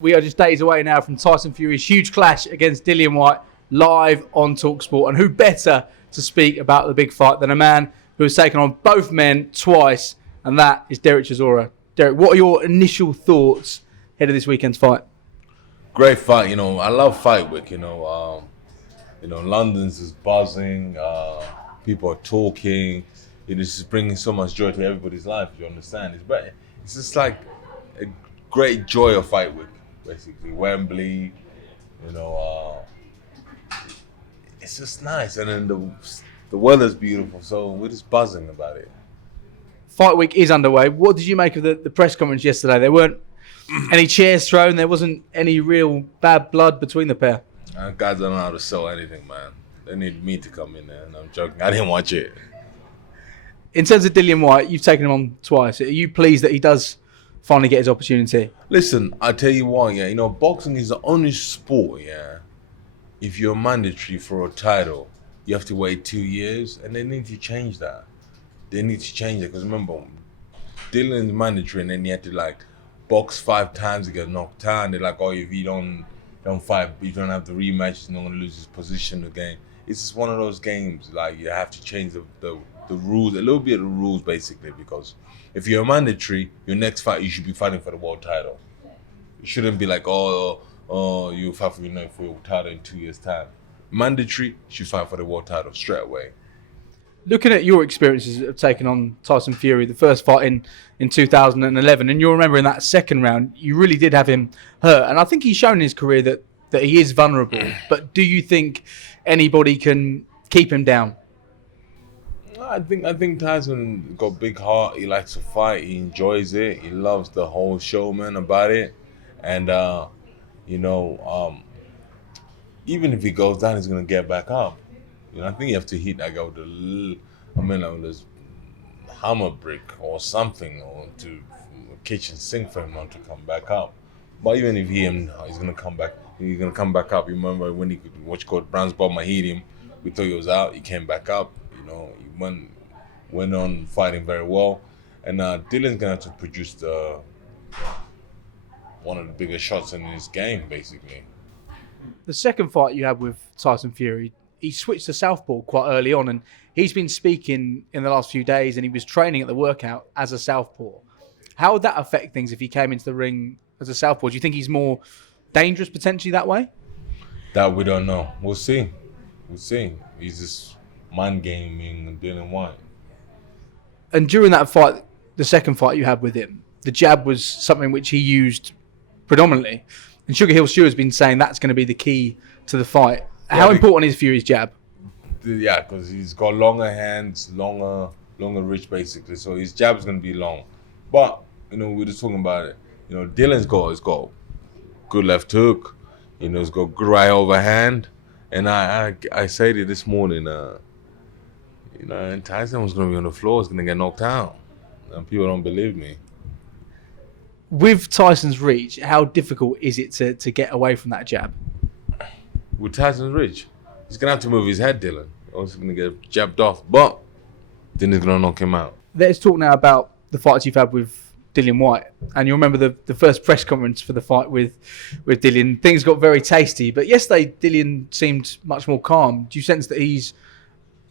We are just days away now from Tyson Fury's huge clash against Dillian Whyte live on talkSPORT. And who better to speak about the big fight than a man who has taken on both men twice, and that is Derek Chisora. Derek, what are your initial thoughts ahead of this weekend's fight? Great fight, I love Fight Week, London's is buzzing, people are talking, it's just bringing so much joy to everybody's life, you understand? It's just like a great joy of Fight Week, basically. Wembley, it's just nice, and then the weather's beautiful, so we're just buzzing about it. Fight Week is underway. What did you make of the press conference yesterday? There weren't any chairs thrown. There wasn't any real bad blood between the pair. Guys don't know how to sell anything, man. They need me to come in there, and I'm joking. I didn't watch it. In terms of Dillian Whyte, you've taken him on twice. Are you pleased that he does finally get his opportunity? Listen, I tell you what, boxing is the only sport, if you're mandatory for a title, you have to wait 2 years, and they need to change that. They need to change it, because remember, Dillian's mandatory, and then you have to box 5 times to get knocked out. They're like, oh, if you don't fight, you don't have the rematch, he's not gonna lose his position again. It's just one of those games, you have to change the rules, a little bit of the rules, basically, because if you're a mandatory, your next fight, you should be fighting for the world title. It shouldn't be like, you fight for your title in 2 years' time. Mandatory, you should fight for the world title straight away. Looking at your experiences of taking on Tyson Fury, the first fight in 2011, and you'll remember in that second round, you really did have him hurt. And I think he's shown in his career that he is vulnerable. But do you think anybody can keep him down? I think Tyson got a big heart. He likes to fight. He enjoys it. He loves the whole showman about it. And, even if he goes down, he's going to get back up. I think you have to hit that guy with this hammer brick or something, or to a kitchen sink for him not to come back up. But even if he's going to come back, he's going to come back up. You remember when he called Brown's Bomber hit him, we thought he was out, he came back up. He went on fighting very well. And Dillian's going to have to produce one of the biggest shots in his game, basically. The second fight you had with Tyson Fury, he switched to southpaw quite early on, and he's been speaking in the last few days, and he was training at the workout as a southpaw. How would that affect things if he came into the ring as a southpaw? Do you think he's more dangerous potentially that way? That we don't know. We'll see. He's just mind gaming Dillian Whyte. And during that fight, the second fight you had with him, the jab was something which he used predominantly. And Sugar Hill Stewart's been saying that's going to be the key to the fight. How important is Fury's jab? Yeah, because he's got longer hands, longer reach, basically. So his jab is going to be long. But, we're just talking about it. Dillian's got good left hook. He's got good right overhand. And I said it this morning, and Tyson was going to be on the floor. He's going to get knocked out. And people don't believe me. With Tyson's reach, how difficult is it to get away from that jab? With Tyson's reach, he's going to have to move his head, Dillian, or he's going to get jabbed off. But then he's going to knock him out. Let's talk now about the fights you've had with Dillian Whyte. And you remember the first press conference for the fight with Dillian. Things got very tasty. But yesterday, Dillian seemed much more calm. Do you sense that he's,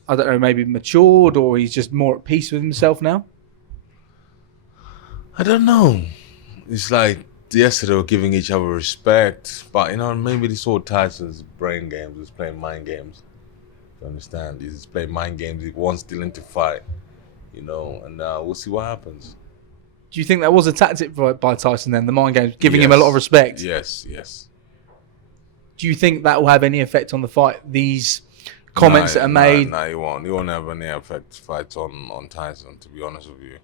I don't know, maybe matured, or he's just more at peace with himself now? I don't know. It's like yesterday they were giving each other respect, but maybe this all Tyson's brain games. He's playing mind games. You understand? He's playing mind games. He wants Dillian to fight, and we'll see what happens. Do you think that was a tactic by Tyson then, the mind games, giving him a lot of respect? Yes. Do you think that will have any effect on the fight? These comments that are made? No, it won't. It won't have any effect on Tyson, to be honest with you.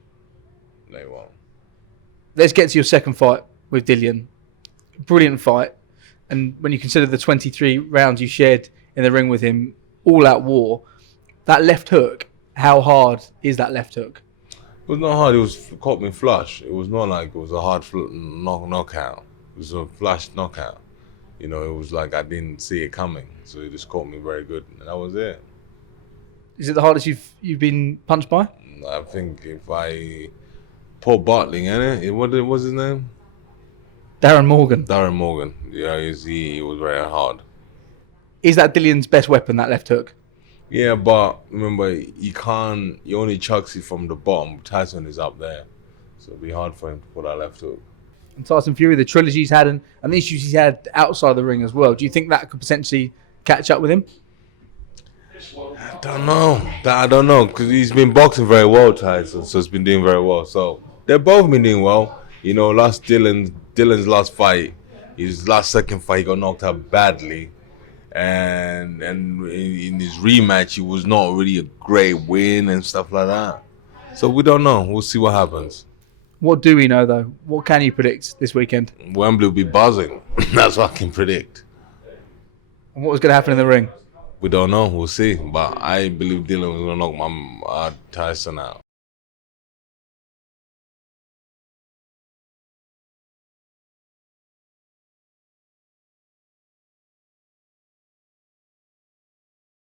No, it won't. Let's get to your second fight with Dillian. Brilliant fight. And when you consider the 23 rounds you shared in the ring with him, all out war, that left hook, how hard is that left hook? It was not hard. It caught me flush. It was not like it was a hard knockout. It was a flush knockout. It was like I didn't see it coming. So it just caught me very good. And that was it. Is it the hardest you've been punched by? I think if Paul Bartling, innit? What was his name? Darren Morgan. Darren Morgan. Yeah, he was very hard. Is that Dillian's best weapon, that left hook? Yeah, but remember, you only chucks it from the bottom. Tyson is up there. So it'll be hard for him to put that left hook. And Tyson Fury, the trilogy he's had and the issues he's had outside the ring as well. Do you think that could potentially catch up with him? I don't know, because he's been boxing very well, Tyson, so he's been doing very well. So they've both been doing well. You know, Dylan's last fight, his second fight, he got knocked out badly. And in his rematch, it was not really a great win and stuff like that. So we don't know. We'll see what happens. What do we know, though? What can you predict this weekend? Wembley will be buzzing. That's what I can predict. And what was going to happen in the ring? We don't know. We'll see. But I believe Dillian was going to knock Tyson out.